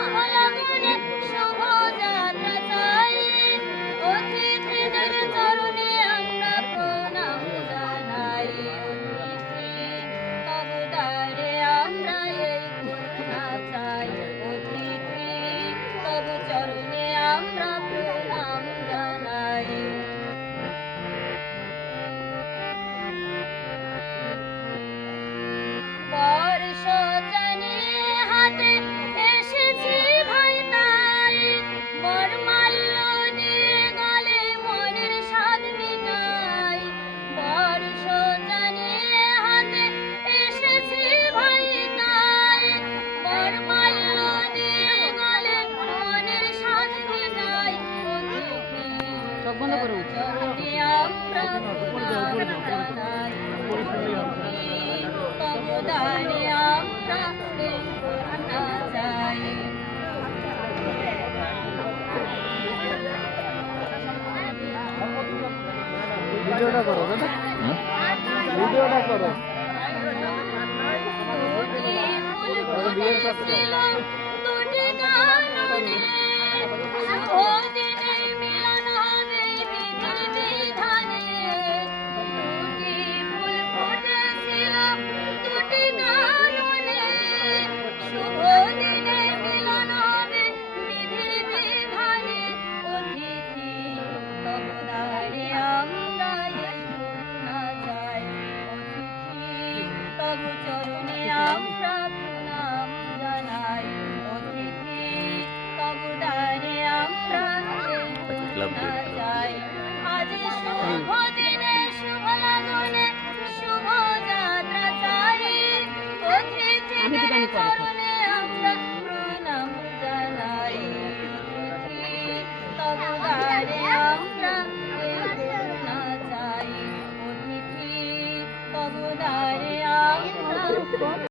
শুভ লগনে শুভ যাত্রা চাই, অতিথিদের চরণে আমরা প্রণাম জানাই। অতিথি তবু দ্বারে আমরা এই করুণা চাই, অতিথি তবু চরণে আমরা প্রণাম জানাই। বর্ষ জানিয়ে হাতে এসেছি ভাই তাই, বরমাল্য দিয়ে গলে মনের স্বাদ মিটাই। বর্ষ জানিয়ে হাতে এসেছি ভাই তাই, বরমাল্য দিয়ে গলে মনের স্বাদ মিটাই। অতিথি চরণে আমরা প্রণাম জানাই, তবু দ্বারে আমরা এই করুণা চাই। ভিডিওটা করো দাদা, ভিডিওটা করো। দুটি ফুল ফুটেছিল দুটি কাননে, শুভ দিনে মিলন হবে বিধির বিধানে। দুটি ফুল ফুটেছিল দুটি কাননে, শুভ দিনে মিলন হবে বিধির বিধানে। অতিথি তবু দ্বারে আমরা এই করুণা চাই, অতিথি তবু চরণে আমরা প্রণাম জানাই। অতিথি তবু দ্বারে আমরা এই করুণা চাই। আজ শুভ দিন